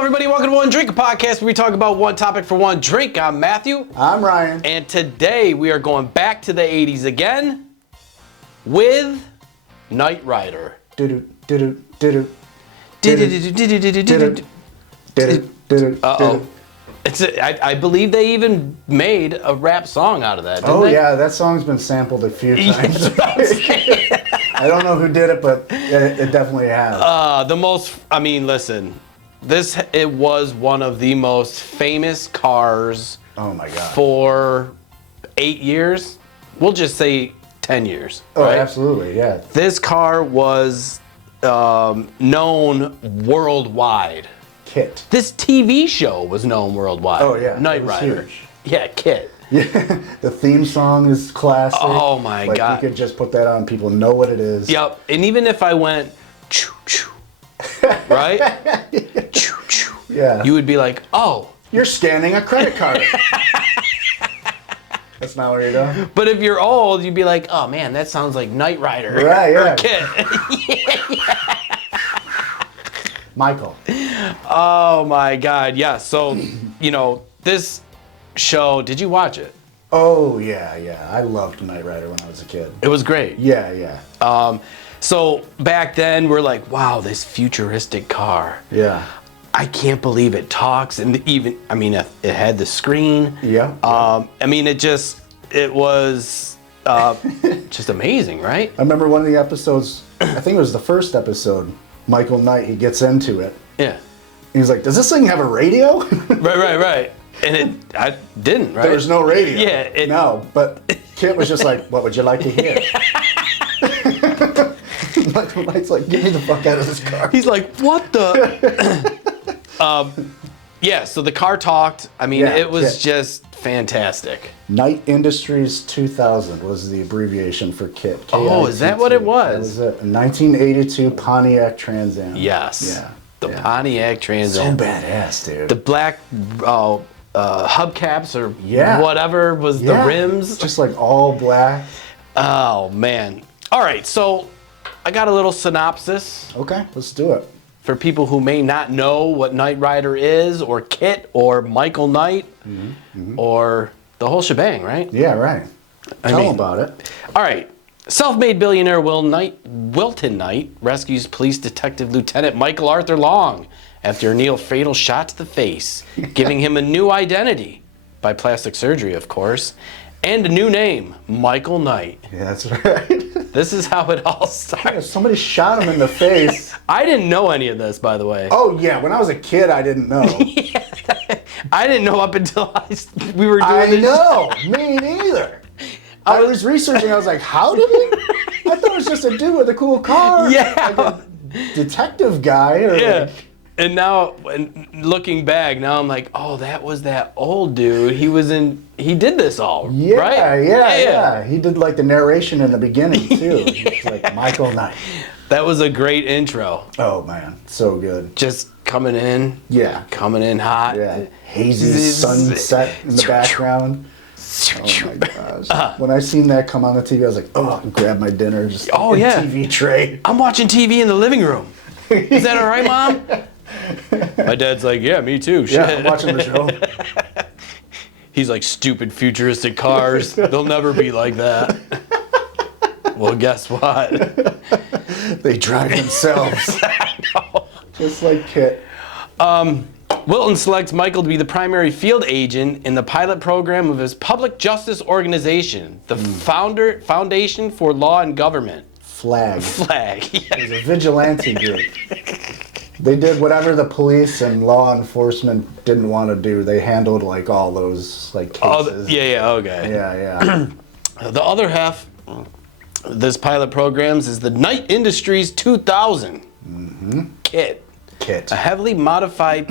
everybody. Welcome to One Drink Podcast, where we talk about one topic for one drink. I'm Matthew. I'm Ryan. And today we are going back to the 80s again with Knight Rider. Uh-oh. I believe they even made a rap song out of that, didn't they? Yeah, that song's been sampled a few times. I don't know who did it, but it definitely has. Listen, it was one of the most famous cars. Oh my God. For 8 years. We'll just say 10 years. Oh, right? Absolutely, yeah. This car was known worldwide. KITT. This TV show was known worldwide. Oh yeah, Knight Rider. Huge. Yeah, KITT. Yeah, the theme song is classic. Oh my God. You could just put that on, people know what it is. Yep, and even if I went choo choo, right? Choo choo. Yeah. You would be like, oh. You're scanning a credit card. That's not what you're doing. But if you're old, you'd be like, oh man, that sounds like Knight Rider. Right, yeah. Or KITT. Michael. Oh my God, yeah. So, this show, did you watch it? Oh yeah. I loved Knight Rider when I was a kid. It was great. Yeah. So back then we're like, wow, this futuristic car. Yeah. I can't believe it talks, and it had the screen. Yeah. It was just amazing, right? I remember one of the episodes, I think it was the first episode, Michael Knight, he gets into it. Yeah. He's like, does this thing have a radio? Right. And I didn't, right? There was no radio. Yeah. No, but KITT was just like, what would you like to hear? Michael Knight's like, get me the fuck out of this car. He's like, what the? So the car talked. It was just fantastic. Knight Industries 2000 was the abbreviation for KITT. Oh, is that what it was? That was a 1982 Pontiac Trans Am. Yes. Yeah. The Pontiac Trans Am. So badass, dude. The black hubcaps or whatever was the rims. Just like all black. Oh, man. All right, so I got a little synopsis. Okay, let's do it. For people who may not know what Knight Rider is, or KITT, or Michael Knight, or the whole shebang, right? Yeah, right. Tell them about it. All right. Self-made billionaire Wilton Knight rescues police detective Lieutenant Michael Arthur Long after a near fatal shot to the face, giving him a new identity, by plastic surgery, of course, and a new name, Michael Knight. Yeah, that's right. This is how it all started. Yeah, somebody shot him in the face. I didn't know any of this, by the way. Oh, yeah. When I was a kid, I didn't know. I didn't know up until we were doing this. I know. Me neither. I was researching. I was like, how did he? I thought it was just a dude with a cool car. Yeah. Like a detective guy. Or yeah. And now, looking back, now I'm like, oh, that was that old dude. He did this all, right? Yeah. He did like the narration in the beginning, too. It's like Michael Knight. That was a great intro. Oh, man. So good. Just coming in. Yeah. Coming in hot. Yeah. Hazy sunset in the background. Oh, my gosh. When I seen that come on the TV, I was like, oh, grab my dinner. Just TV tray. I'm watching TV in the living room. Is that all right, Mom? My dad's like, yeah, me too. Yeah, Shit. I'm watching the show. He's like, stupid futuristic cars. They'll never be like that. Well, guess what? They drive themselves. I know. Just like KITT. Wilton selects Michael to be the primary field agent in the pilot program of his public justice organization, the Foundation for Law and Government. Flag. Yeah. It's a vigilante group. They did whatever the police and law enforcement didn't want to do. They handled like all those like cases. Okay. Yeah. The other half of this pilot programs is the Knight Industries 2000. KITT. KITT. A heavily modified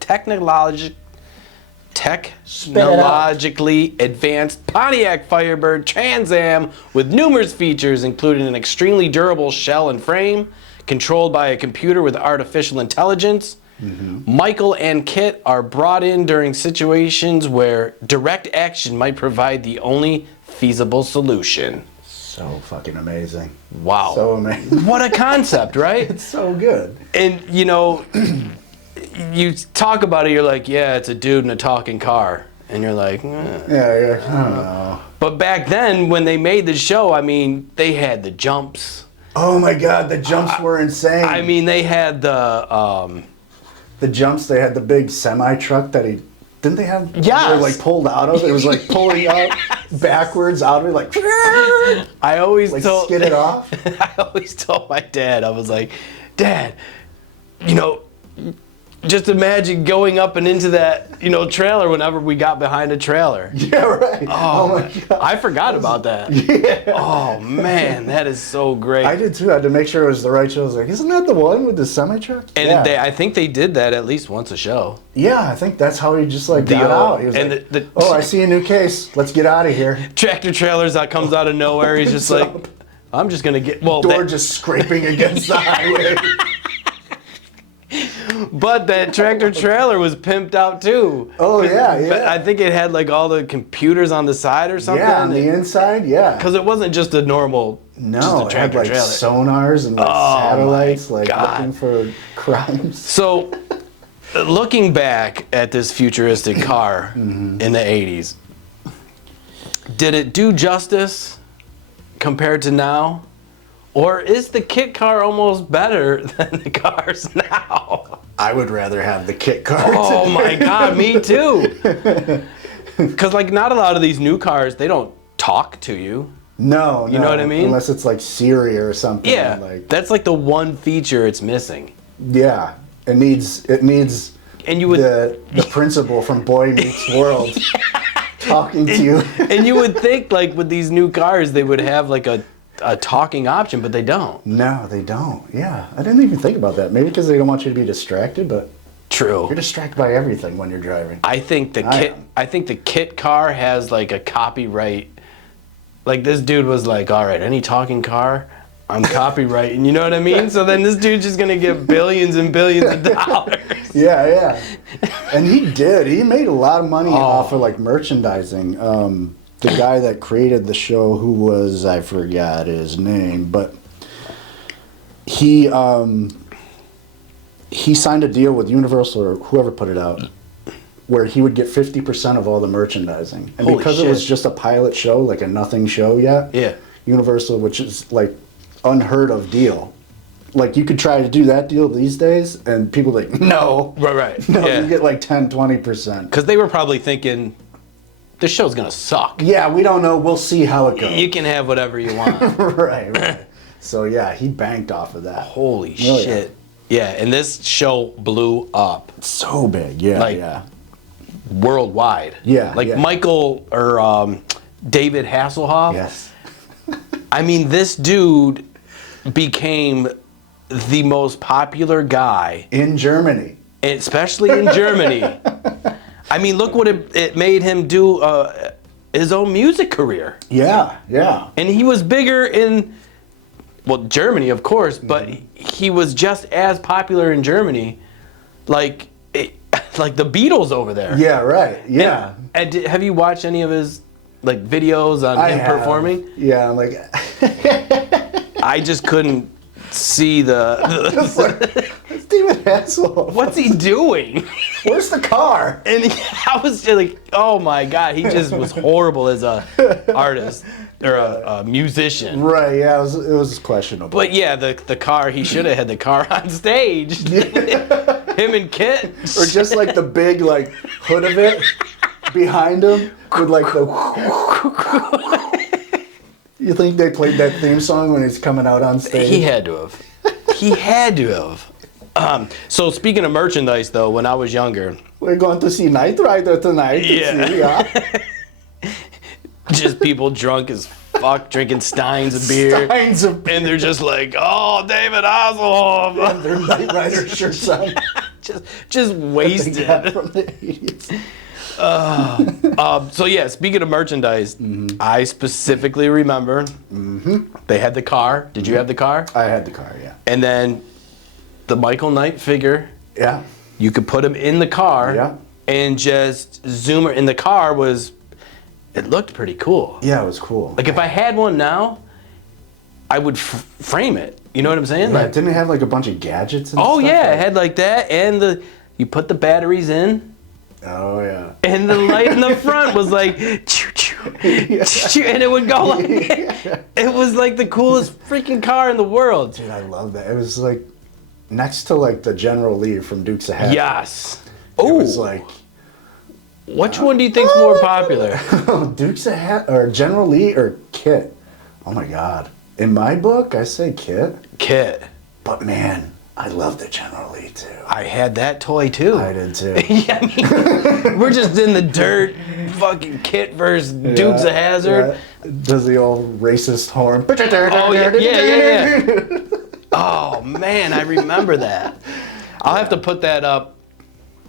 technologically advanced Pontiac Firebird Trans Am with numerous features, including an extremely durable shell and frame, controlled by a computer with artificial intelligence. Michael and KITT are brought in during situations where direct action might provide the only feasible solution. So fucking amazing. Wow. So amazing. What a concept, right? It's so good. And, you know, you talk about it, you're like, yeah, it's a dude in a talking car. And you're like, yeah, I don't know. But back then, when they made the show, I mean, they had the jumps. Oh my God, the jumps were insane. I mean, they had the jumps. They had the big semi truck that he didn't they have? Yes. They were like pulled out of. It was like pulling out backwards out of it, like. I always like told. skid it off. I always told my dad, I was like, Dad, you know, just imagine going up and into that, you know, trailer whenever we got behind a trailer. Yeah, right. Oh my God. I forgot about that. Yeah. Oh man, that is so great. I did too. I had to make sure it was the right show. I was like, isn't that the one with the semi truck? And yeah. I think they did that at least once a show. Yeah, I think that's how he just like got out. He was and like, oh, I see a new case. Let's get out of here. Tractor trailers that comes out of nowhere. He's just like, I'm just gonna get door just scraping against the highway. But that tractor trailer was pimped out too. Oh yeah, yeah. But I think it had like all the computers on the side or something. Yeah, on the inside, yeah. Because it wasn't just a normal, just a it had tractor like trailer. sonars and like satellites, like God. looking for crimes. So, looking back at this futuristic car in the 80s, did it do justice compared to now? Or is the KITT car almost better than the cars now? I would rather have the KITT car. Oh my God, me too. Because like not a lot of these new cars, they don't talk to you. No, you know what I mean? Unless it's like Siri or something. Yeah, like, that's like the one feature it's missing. Yeah, it needs and you would, the principal from Boy Meets World talking to you. And you would think like with these new cars they would have like a talking option, but they don't. No, they don't. Yeah, I didn't even think about that. Maybe because they don't want you to be distracted, but true. You're distracted by everything when you're driving. I think the KITT car has like a copyright. Like this dude was like, all right, any talking car, I'm copyrighting. You know what I mean? So then this dude's just gonna get billions and billions of dollars. Yeah, yeah. And he did. He made a lot of money off of like merchandising. The guy that created the show, who was, I forgot his name, but he signed a deal with Universal or whoever put it out, where he would get 50% of all the merchandising. And because it was just a pilot show, like a nothing show yet, yeah, Universal, which is like unheard of deal. Like you could try to do that deal these days, and people like, no, right, no, yeah. you get like 10-20%. Because they were probably thinking, this show's gonna suck. Yeah, we don't know. We'll see how it goes. You can have whatever you want. right. So yeah, he banked off of that. Holy shit. Yeah, and this show blew up. So big, yeah, like, yeah. Worldwide. Yeah. Like Michael or David Hasselhoff. Yes. I mean, this dude became the most popular guy in Germany. Especially in Germany. I mean, look what it made him do his own music career. Yeah, yeah. And he was bigger in, well, Germany, of course, but he was just as popular in Germany, like the Beatles over there. Yeah, right. Yeah. And have you watched any of his like videos on him performing? Yeah, I'm like. I just couldn't see Just like, it's David Hasselhoff. What's he doing? Where's the car? And I was just like, oh my God, he just was horrible as a artist or a musician. Right, yeah, it was questionable. But yeah, the car, he should have had the car on stage. Him and KITT. Or just like the big like hood of it behind him with like the. You think they played that theme song when he's coming out on stage? He had to have. He had to have. So speaking of merchandise, though, when I was younger, we're going to see knightrider tonight. Yeah. Just people drunk as fuck, drinking steins of beer. Steins of beer. And they're just like, oh, David Hasselhoff. And their knightrider shirts on. just wasted. From the 80s. So yeah, speaking of merchandise, I specifically remember they had the car. Did you have the car? I had the car, yeah. And then the Michael Knight figure. Yeah. You could put him in the car and just zoom it. And the car it looked pretty cool. Yeah, it was cool. Like if I had one now, I would frame it. You know what I'm saying? Yeah, like, didn't it have like a bunch of gadgets and stuff? Oh yeah, it had like that and the you put the batteries in, Oh, yeah. and the light in the front was like, choo, choo, choo, and it would go like, it was like the coolest freaking car in the world. Dude, I love that. It was like next to like the General Lee from Dukes of Hazzard. Yes. It Oh, was like which one do you think's more popular? Dukes of Hazzard or General Lee or KITT. Oh my God. In my book, I say KITT. KITT. But man, I love the General Lee too. I had that toy too. I did too. Yeah, I mean, we're just in the dirt, fucking KITT versus Dukes of Hazzard. Yeah. Does the old racist horn. Oh, yeah. Oh, man, I remember that. I'll have to put that up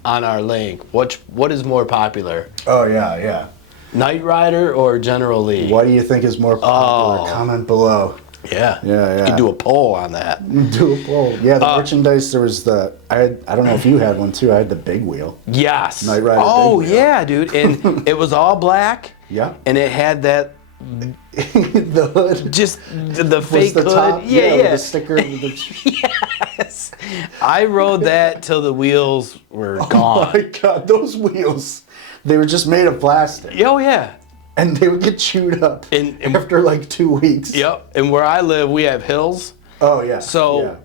on our link. What is more popular? Oh, yeah. Knight Rider or General Lee? What do you think is more popular? Comment below. Yeah. Yeah. You can do a poll on that. Do a poll. Yeah, the merchandise, there was I don't know if you had one too. I had the big wheel. Yes. Knight Rider Oh, big wheel. yeah, dude. And it was all black. Yeah. And it had that, The hood. just the Was fake the hood. top. Yeah. With the sticker. With the... Yes. I rode that till the wheels were Oh gone. my God, those wheels. They were just made of plastic. Oh, yeah. And they would get chewed up And- after like 2 weeks. Yep. And where I live, we have hills. Oh, yeah. So,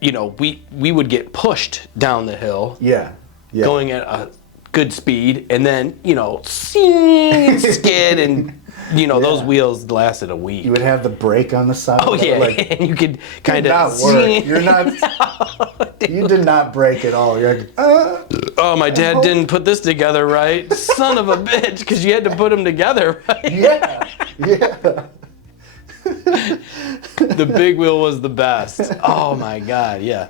you know, we would get pushed down the hill, Yeah. going at a good speed, and then, you know, sing and skid, and, you know, those wheels lasted a week. You would have the brake on the side. Oh, yeah. Like, And you could kind did of not work. You're not. You did not brake at all. You're like, Oh, my dad didn't put this together right. Son of a bitch, because you had to put them together, right? yeah. The big wheel was the best. Oh my God, yeah.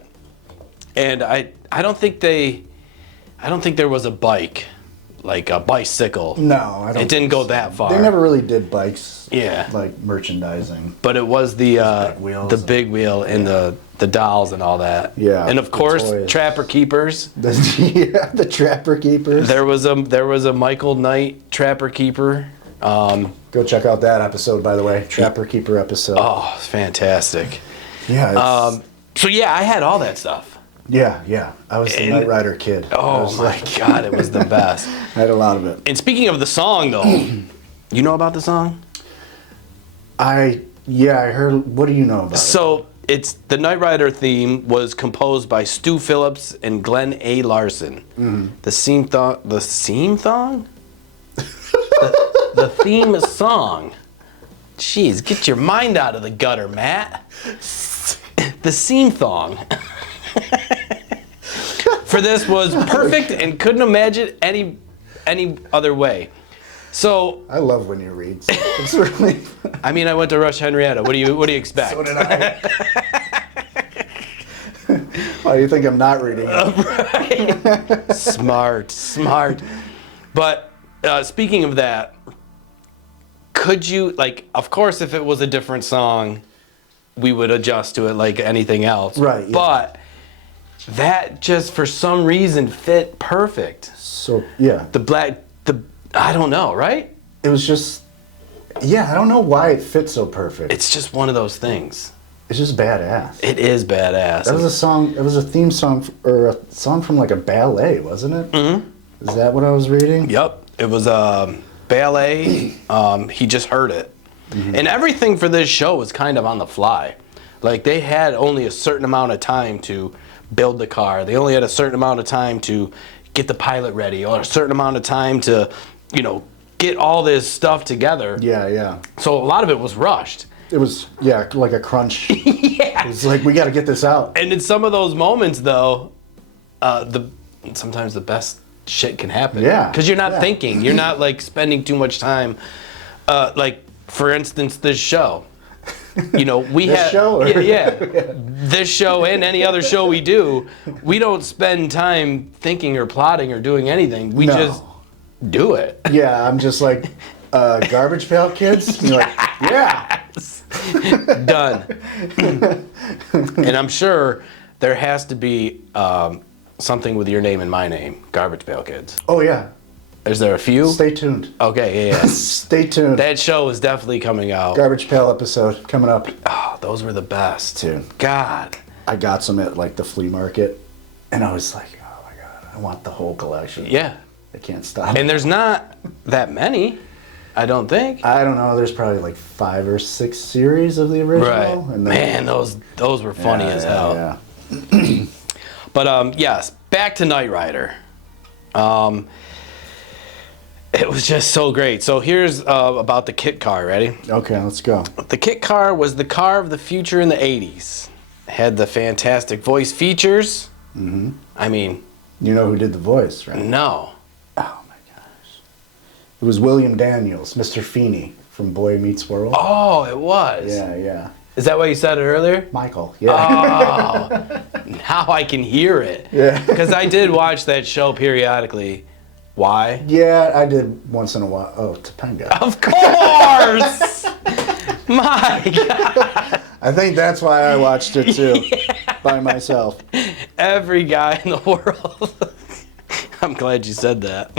And I don't think there was a bike, like a bicycle. No, I don't. It didn't go that far. They never really did bikes. Yeah. Like merchandising. But it was the big wheel and the dolls and all that. Yeah, And of the course, toys. Trapper Keepers. The Trapper Keepers. There was a Michael Knight Trapper Keeper. Go check out that episode, by the way. Trapper Keeper episode. Oh, it's fantastic. Yeah. So yeah, I had all that stuff. Yeah. I was the Knight Rider kid. Oh my God, it was the best. I had a lot of it. And speaking of the song, though, you know about the song? I heard. What do you know about it? So it's the Knight Rider theme was composed by Stu Phillips and Glenn A. Larson. Mm-hmm. The theme song. Jeez, get your mind out of the gutter, Matt. The theme song for this was perfect and couldn't imagine any other way. So I love when you read. It's really. I mean, I went to Rush Henrietta. What do you expect? So did I. Why do you think I'm not reading it? Right. Smart. But speaking of that, could you, like, of course, if it was a different song, we would adjust to it like anything else. Right. Yeah. But that just for some reason fit perfect. So yeah, I don't know, right? it was just. Yeah, I don't know why it fit so perfect. It's just one of those things. It's just badass. It is badass. That was a song. It was a theme song or a song from like a ballet, wasn't it? Mm-hmm. Is that what I was reading? Yep. It was ballet. He just heard it. Mm-hmm. And everything for this show was kind of on the fly. Like, they had only a certain amount of time to build the car. They only had a certain amount of time to get the pilot ready, or a certain amount of time to, you know, get all this stuff together. Yeah. So a lot of it was rushed. It was, like a crunch. Yeah. It was like, we got to get this out. And in some of those moments, though, sometimes the best shit can happen. Yeah. Because you're not thinking. You're not, like, spending too much time. Like, for instance, this show. You know, we This have... show? Or? Yeah. This show and any other show we do, we don't spend time thinking or plotting or doing anything. We just do it. Yeah, I'm just like, Garbage Pail Kids? And you're like, yeah. Done. And I'm sure there has to be something with your name and my name, Garbage Pail Kids. Oh, yeah. Is there a few? Stay tuned. Okay, yeah. Stay tuned. That show is definitely coming out. Garbage Pail episode coming up. Oh, those were the best. Dude. God. I got some at like the flea market, and I was like, oh, want the whole collection. Yeah. I can't stop. And there's not that many, I don't think. I don't know. There's probably like 5 or 6 series of the original. Right. And Man, those were funny as hell. Yeah. But yes, back to Knight Rider. It was just so great. So here's about the KITT car. Ready? Okay, let's go. The KITT car was the car of the future in the 80s. Had the fantastic voice features. Mm-hmm. I mean... You know who did the voice, right? No. Oh, my gosh. It was William Daniels, Mr. Feeney from Boy Meets World. Oh, it was? Yeah. Is that why you said it earlier? Michael, yeah. Oh, now I can hear it. Yeah. Because I did watch that show periodically. Why? Yeah, I did once in a while. Oh, Topanga. Of course! My God. I think that's why I watched it too, by myself. Every guy in the world. I'm glad you said that.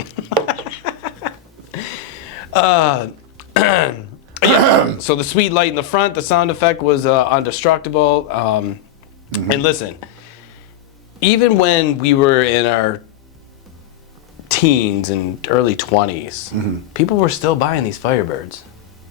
Yeah. So the sweet light in the front, the sound effect was indestructible. And listen, even when we were in our teens and early 20s, people were still buying these Firebirds.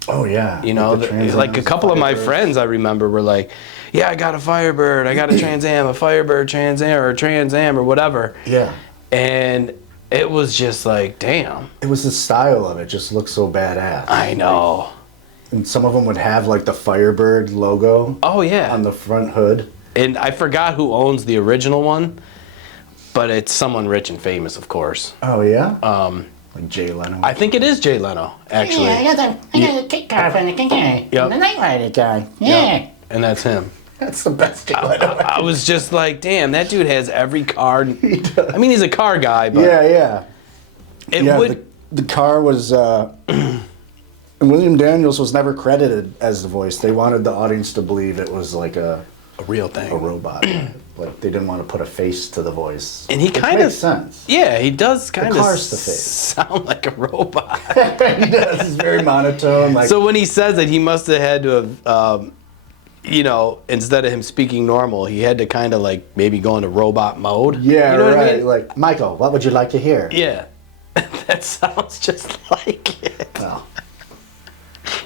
Oh yeah. You know, like a couple of my friends I remember were like, yeah, I got a Firebird, I got a Trans Am, a Firebird Trans Am, or a Trans Am, or whatever. Yeah. And it was just like, damn. It was the style of it, just looked so badass. I know. And some of them would have like the Firebird logo. Oh, yeah. On the front hood. And I forgot who owns the original one, but it's someone rich and famous, of course. Oh, yeah? Like Jay Leno. I think it is Jay Leno, actually. Yeah, I got the KITT car from the guy. Yep. The Knight Rider guy. Yeah. Yep. And that's him. That's the best Jay Leno. I was just like, damn, that dude has every car. He does. I mean, he's a car guy, but Yeah. The car was... And William Daniels was never credited as the voice. They wanted the audience to believe it was like a real thing, a robot. Like they didn't want to put a face to the voice. And he kind of makes sense. Yeah, he does kind of car's the face. sound like a robot. He does. He's very monotone. Like so when he says it, he must have had to have, you know, instead of him speaking normal, he had to kind of like maybe go into robot mode. Yeah, you know right. What I mean? Like Michael, what would you like to hear? Yeah, that sounds just like it. Well,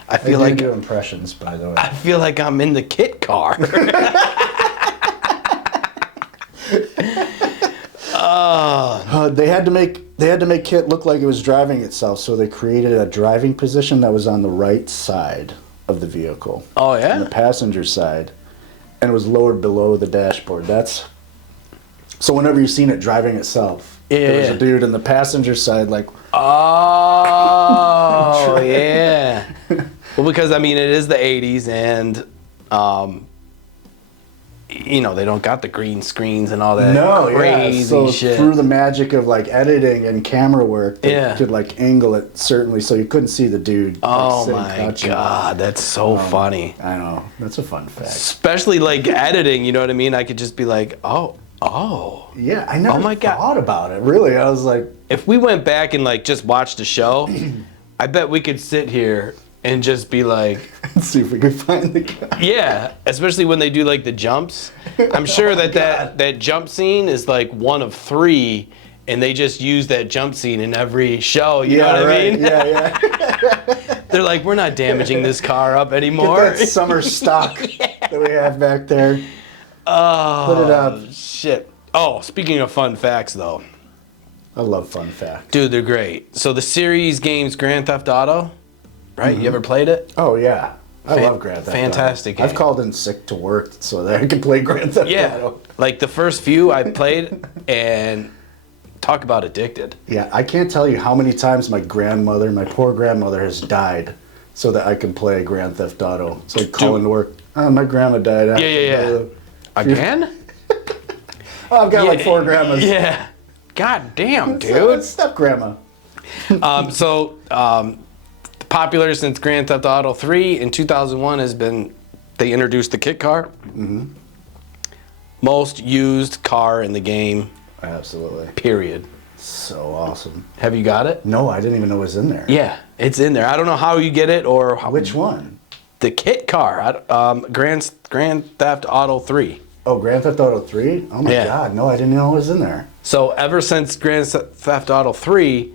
I feel like do impressions, by the way. I feel like I'm in the KITT car. They had to make KITT look like it was driving itself, so they created a driving position that was on the right side of the vehicle. Oh yeah, on the passenger side, and it was lowered below the dashboard. That's so whenever you've seen it driving itself, there was a dude in the passenger side, like. Oh yeah. Well, because I mean, it is the '80s, and you know, they don't got the green screens and all that crazy so shit. Through the magic of like editing and camera work, they could like angle it certainly so you couldn't see the dude. Oh like, my God, that's so funny. I know, that's a fun fact. Especially like editing, you know what I mean? I could just be like, oh. Yeah, I never thought about it. Really, I was like, if we went back and like just watched the show, I bet we could sit here and just be like, let's see if we could find the guy. Yeah, especially when they do like the jumps. I'm sure that jump scene is like one of 3, and they just use that jump scene in every show. You know what I mean? Yeah. They're like, we're not damaging this car up anymore. Get that summer stock that we have back there. Oh, put it up. Shit. Oh, speaking of fun facts, though. I love fun facts. Dude, they're great. So the series games Grand Theft Auto, right? You ever played it? Oh, yeah. I love Grand Theft Auto. Fantastic game. I've called in sick to work so that I can play Grand Theft Auto. Like the first few I played, and talk about addicted. Yeah, I can't tell you how many times my poor grandmother has died so that I can play Grand Theft Auto. It's like calling to work. Oh, my grandma died. Yeah. Again? Oh, I've got like 4 grandmas. Yeah. God damn, dude. Step grandma. Popular since Grand Theft Auto 3 in 2001 has been, they introduced the KITT car. Mm-hmm. Most used car in the game. Absolutely. Period. So awesome. Have you got it? No, I didn't even know it was in there. Yeah, it's in there. I don't know how you get it or how. Which one? The KITT car. Grand Theft Auto 3. Oh, Grand Theft Auto 3? Oh my Yeah. God, no, I didn't know it was in there. So ever since Grand Theft Auto 3,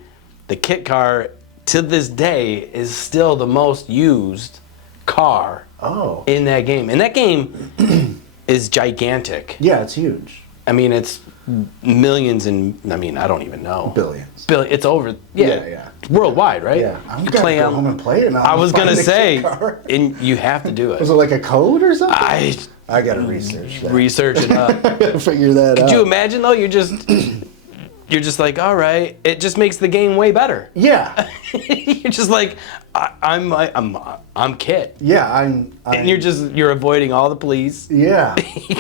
the KITT car to this day is still the most used car Oh. in that game. And that game is gigantic. Yeah, it's huge. I mean, it's millions and, I mean, I don't even know. Billions. It's over, Yeah. worldwide, right? Yeah, I'm You gonna play go on- home and play it now. I was going to Find the say, KITT car. and you have to do it. Was it like a code or something? I gotta research that. research it up. I gotta figure that out. Could you imagine though? You're just like, all right. It just makes the game way better. Yeah. You're just like, I'm KITT, Yeah, and you're avoiding all the police. Yeah. You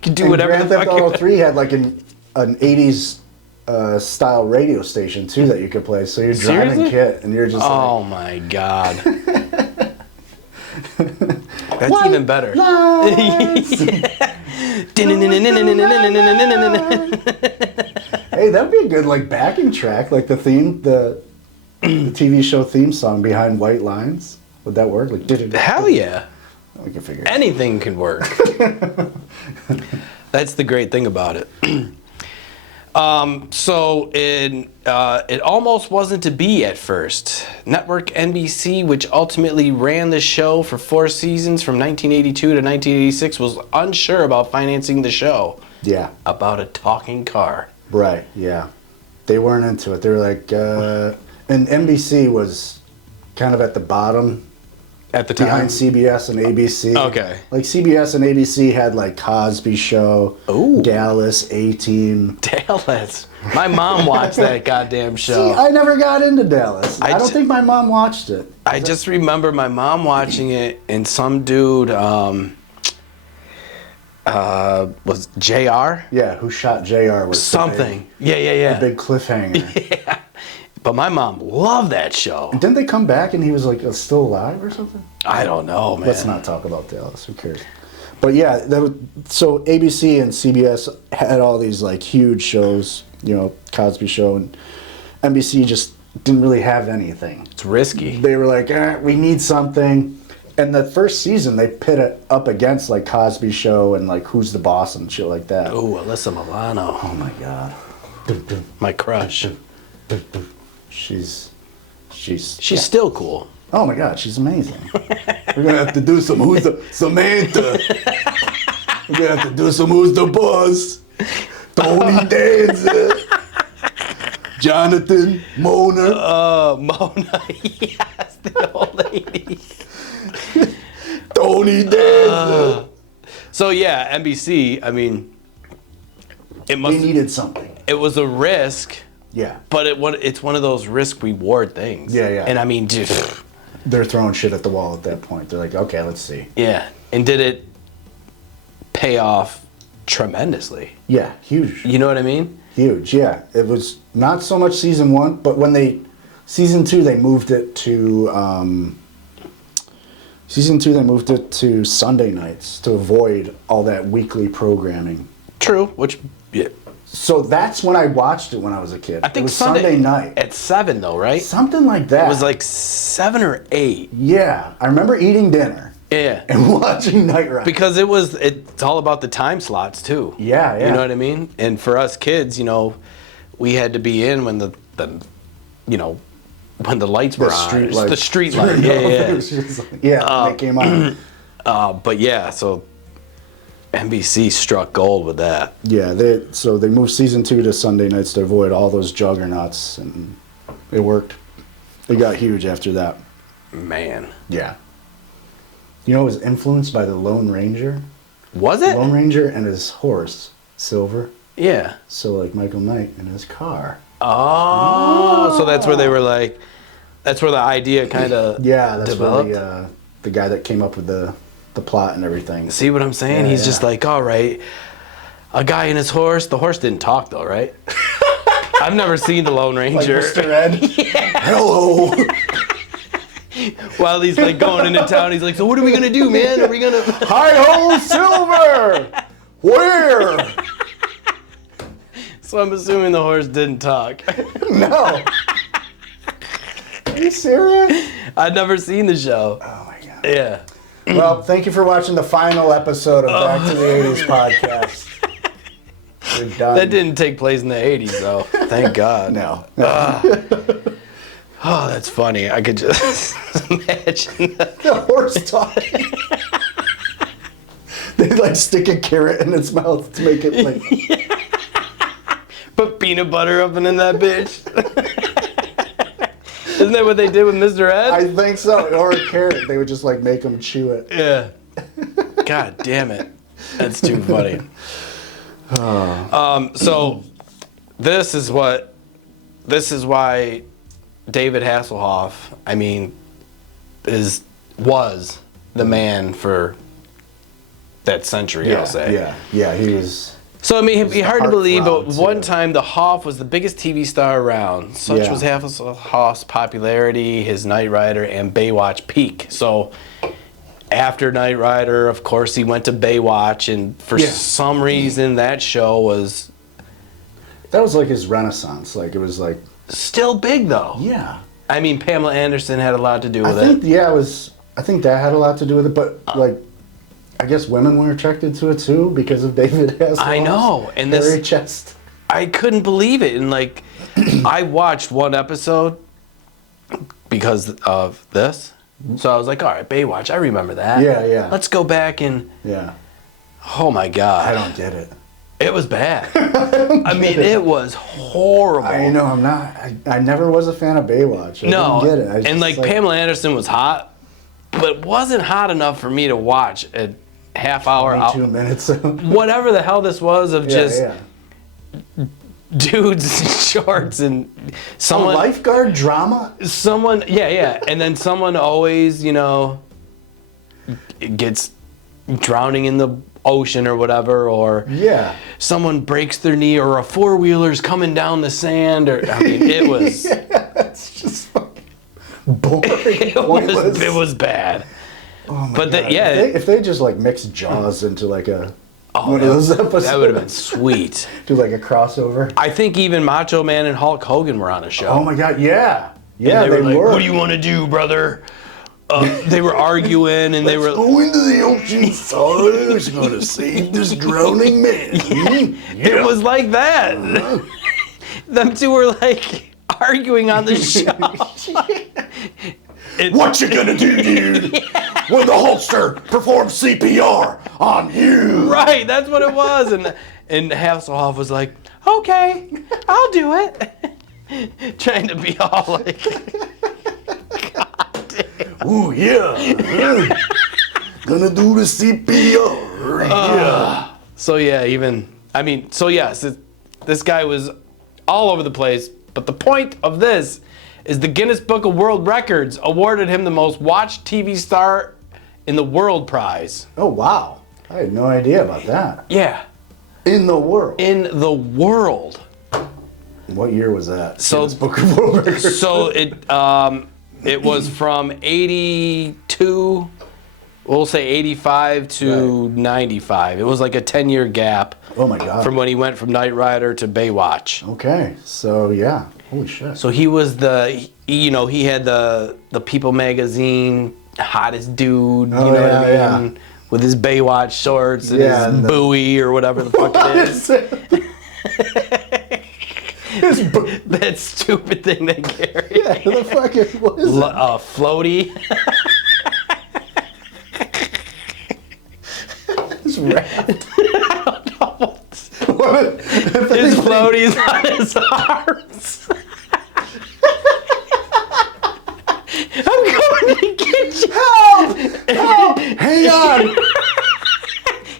can do And whatever Grand the Theft fuck. Auto 3 had like an 80s style radio station too that you could play. So you're driving Seriously? KITT and you're just Oh my god. That's White even better. lights. Hey, that'd be a good like backing track, like the TV show theme song behind White Lines. Would that work? Like, Hell yeah. We can figure it out. Anything can work. That's the great thing about it. It almost wasn't to be at first. Network NBC, which ultimately ran the show for 4 seasons from 1982 to 1986, was unsure about financing the show Yeah. about a talking car. Right. Yeah. They weren't into it. They were like, and NBC was kind of at the bottom At the time. behind CBS and ABC. Okay. Like CBS and ABC had like Cosby Show, Ooh. Dallas, A-Team. Dallas. My mom watched that goddamn show. See, I never got into Dallas. I don't ju- think my mom watched it. I just remember my mom watching it, and some dude was JR? Yeah, Who Shot JR was Something. Yeah. The big cliffhanger. Yeah. But my mom loved that show. Didn't they come back and he was like still alive or something? I don't know, man. Let's not talk about Dallas. Who cares? But yeah, so ABC and CBS had all these like huge shows, you know, Cosby Show, and NBC just didn't really have anything. It's risky. They were like, we need something. And the first season, they pit it up against like Cosby Show and like Who's the Boss and shit like that. Oh, Alyssa Milano. Oh my God. My crush. She's Still cool. Oh my God, she's amazing. We're gonna have to do some Who's the Samantha. We're gonna have to do some Who's the Boss. Tony Danza. Jonathan, Mona. Mona. Yes, the old lady. Tony Danza. So yeah, NBC, I mean, They needed something. it was a risk, Yeah. but it's one of those risk reward things. Yeah. And I mean, just, They're throwing shit at the wall at that point. They're like, okay, let's see. yeah. And did it pay off tremendously? Yeah, huge. You know what I mean? Huge, yeah. It was not so much season 1, but when season 2 they moved it to Sunday nights to avoid all that weekly programming. True. Which, yeah. So that's when I watched it when I was a kid. I think it was Sunday night. at 7 though, right? Something like that. It was like 7 or 8. Yeah, I remember eating dinner Yeah. and watching Knight Rider. Because it's all about the time slots too. Yeah. You know what I mean? And for us kids, you know, we had to be in when the when the lights were on. street lights. The street light. Yeah. Yeah, they came on. But yeah, so NBC struck gold with that. Yeah, they moved season 2 to Sunday nights to avoid all those juggernauts, and it worked. It got huge after that. Man. Yeah. You know, it was influenced by the Lone Ranger. Was it? Lone Ranger and his horse, Silver. Yeah. So like Michael Knight and his car. Oh, so that's where they were like, that's where the idea kind of Yeah, that's developed. where the guy that came up with the plot and everything. See what I'm saying? Yeah, He's just yeah. like, all right, a guy and his horse. The horse didn't talk though, right? I've never seen the Lone Like Ranger. Mr. Ed. Hello. While he's like going into town, he's like, so what are we gonna do, man? Are we gonna? Hi-ho, Silver. Where? So I'm assuming the horse didn't talk. No. Are you serious? I'd never seen the show. Oh my God. Yeah. Well, thank you for watching the final episode of Back to the 80s podcast. We're done. That didn't take place in the 80s, though. Thank God. No. Oh, that's funny. I could just imagine that. The horse talking. They like stick a carrot in its mouth to make it like. Put peanut butter up in that bitch. Isn't that what they did with Mr. Ed? I think so. Or a carrot. They would just like make them chew it. Yeah. God damn it. That's too funny. So this is why David Hasselhoff, I mean, was the man for that century, I'll say. Yeah, he was. So, I mean, it'd be hard to believe, but heartthrob, one too. time the Hoff was the biggest TV star around. Such Yeah. was Hasselhoff's popularity, his Knight Rider, and Baywatch peak. So, after Knight Rider, of course, he went to Baywatch, and for some reason, that show was That was like his renaissance. Like, it was like. still big, though. Yeah. I mean, Pamela Anderson had a lot to do with I think, it. yeah, I think that had a lot to do with it, but like. I guess women were attracted to it too because of David Hasselhoff. I know, and hairy this chest. I couldn't believe it, and like, I watched one episode because of this, so I was like, all right, Baywatch, I remember that. Yeah. Let's go back and. Yeah. Oh my God. I don't get it. It was bad. I mean, it was horrible. I know. I'm not. I never was a fan of Baywatch. I No, didn't get it. I and just, like Pamela Anderson was hot, but wasn't hot enough for me to watch a half hour 2 minutes. whatever the hell this was of just yeah. dudes in shorts and someone Lifeguard drama. and then someone always gets drowning in the ocean or whatever, or Yeah. someone breaks their knee, or a four-wheeler's coming down the sand, or I mean, it was It's just fucking boring. Pointless. it was bad. Oh my But God. yeah, if they just like mix Jaws into like a one of those episodes, that would have been sweet. do like a crossover. I think even Macho Man and Hulk Hogan were on a show. Oh my God, yeah, And yeah, they they were like, were. "What do you want to do, brother?" They were arguing, and they were. Go into the ocean, son. Who's gonna save this drowning man? It was like that. Them two were like arguing on the show. What you gonna do, dude? When the Hulkster performs CPR on you? Right, that's what it was, and Hasselhoff was like, "Okay, I'll do it," trying to be all like, "God damn." Ooh yeah. Gonna do the CPR. Yeah. So yeah, yes, this guy was all over the place. But the point of this is the Guinness Book of World Records awarded him the most watched TV star in the world prize. Oh wow. I had no idea about that. Yeah, In the world. in the world. What year was that? So- Guinness Book of World Records. So it was from 82, we'll say 85 to 95. It was like a 10-year gap Oh my God. from when he went from Knight Rider to Baywatch. Okay. So yeah. Holy shit. So he was he had the People magazine hottest dude, you know what I mean? yeah. With his Baywatch shorts and Yeah, his and the- buoy or whatever the fuck What it is. is it? That stupid thing they carry. Yeah, the fucking what is it? Floaty. It's wrapped. His floaties on his arms. I'm going to get you. Help! Help! Hang on!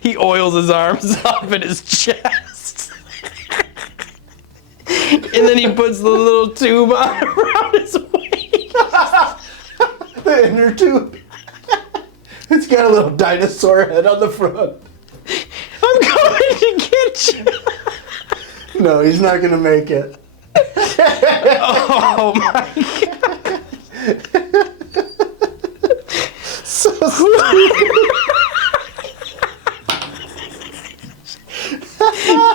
He oils his arms up in his chest. And then he puts the little tube on around his waist. The inner tube. It's got a little dinosaur head on the front. I'm going to get you. No, he's not gonna make it. Oh my God. So stupid.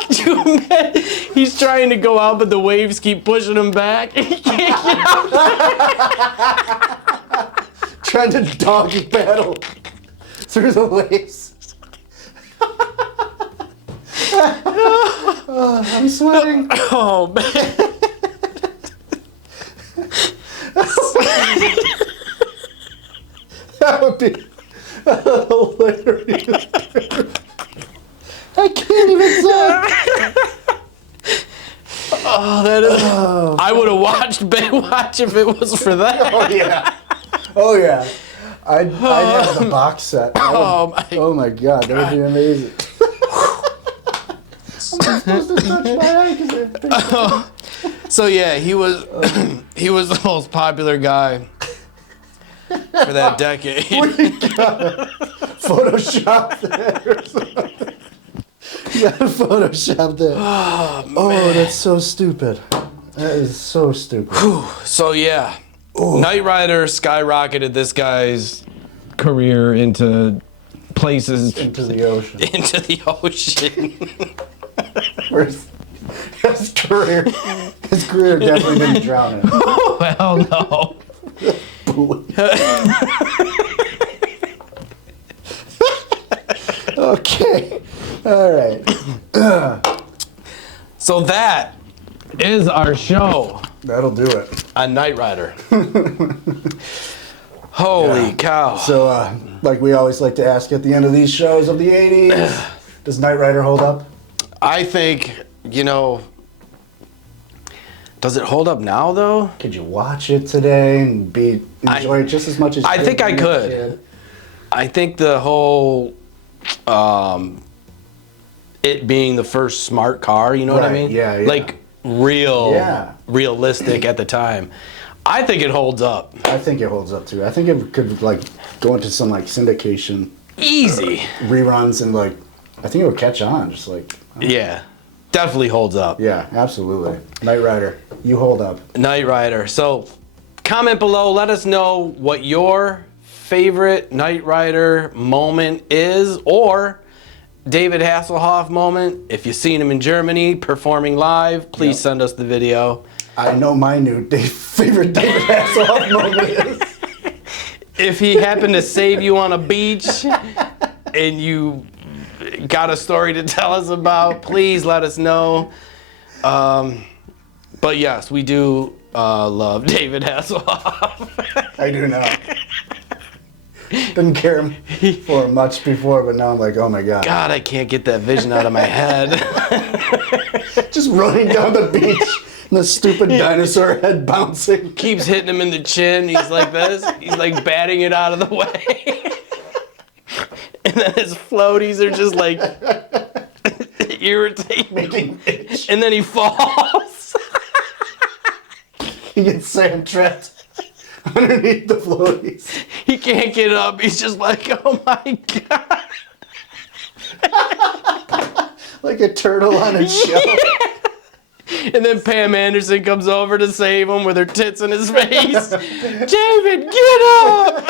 Could you imagine? He's trying to go out, but the waves keep pushing him back. He can't get out. Trying to doggy paddle. through the lace. Oh, I'm sweating. Oh, man. That would be hilarious. I can't even say. Oh, that is. I would have watched Baywatch if it was for that. Oh yeah. Oh yeah. I'd have the box set. Oh My god, that would be amazing. I'm not supposed to touch my eye 'cause So yeah, he was the most popular guy for that decade. we gotta Photoshop that or something. You gotta Photoshop that. Oh, that's so stupid. That is so stupid. So yeah, Knight Rider skyrocketed this guy's career into places Into the ocean. into the ocean. Where's his career definitely didn't drown him. Well, no. Okay. All right. So that is our show That'll do it. on Knight Rider. Holy cow. So, like we always like to ask at the end of these shows of the 80s, does Knight Rider hold up? I think, does it hold up now though? Could you watch it today and enjoy it just as much as you I think I when you were a could. kid? I think the whole, it being the first smart car, you know what I Right, mean? yeah. Like realistic at the time. I think it holds up. I think it holds up too. I think it could go into some syndication Easy. reruns and I think it would catch on. Just Yeah. Definitely holds up. yeah, absolutely. Knight Rider, you hold up. Knight Rider. So comment below, let us know what your favorite Knight Rider moment is, or David Hasselhoff moment. If you've seen him in Germany performing live, please send us the video. I know my new favorite David Hasselhoff moment is. If he happened to save you on a beach and you got a story to tell us about, please let us know. But yes, we do love David Hasselhoff. I do now. Didn't care for him much before, but now I'm like, oh my god. God, I can't get that vision out of my head. Just running down the beach and the stupid dinosaur head bouncing. Keeps hitting him in the chin. He's like this. He's like batting it out of the way. And then his floaties are just irritating. And then he falls. He gets sand trapped underneath the floaties. He can't get up. He's just like, oh my God. Like a turtle on a shell. And then Pam Anderson comes over to save him with her tits in his face. David, get up!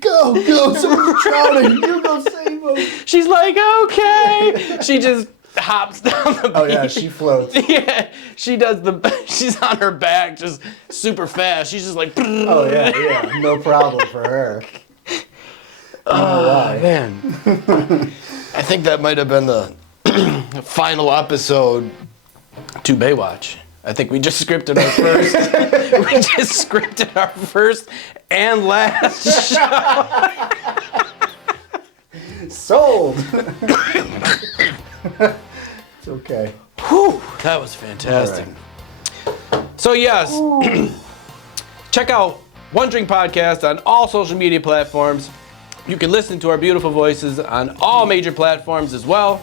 Go, someone's drowning. You go save him. She's like, okay. She just hops down the beach. Oh yeah, she floats. Yeah, she does she's on her back just super fast. She's just like, Oh yeah, no problem for her. oh man. I think that might have been the final episode to Baywatch. I think we just scripted our first and last show. Sold. It's okay. Whew, that was fantastic. All So yes, check out One Drink Podcast on all social media platforms. You can listen to our beautiful voices on all major platforms as well.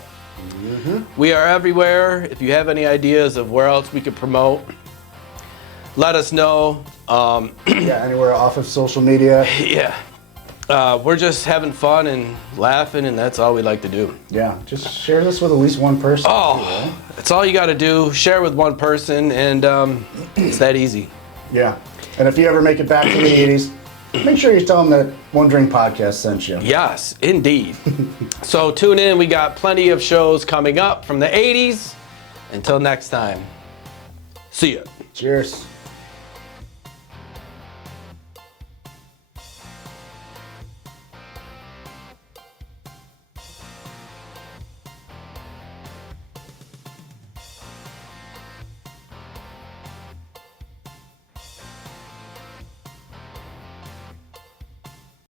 Mm-hmm. We are everywhere. If you have any ideas of where else we could promote, let us know. Yeah, anywhere off of social media. Yeah. We're just having fun and laughing, and that's all we like to do. Yeah, just share this with at least one person. Oh, that's all you got to do. Share with one person, and it's that easy. Yeah, and if you ever make it back to the 80s, make sure you tell them that One Drink Podcast sent you. Yes, indeed. So tune in. We got plenty of shows coming up from the 80s. Until next time, see ya. Cheers.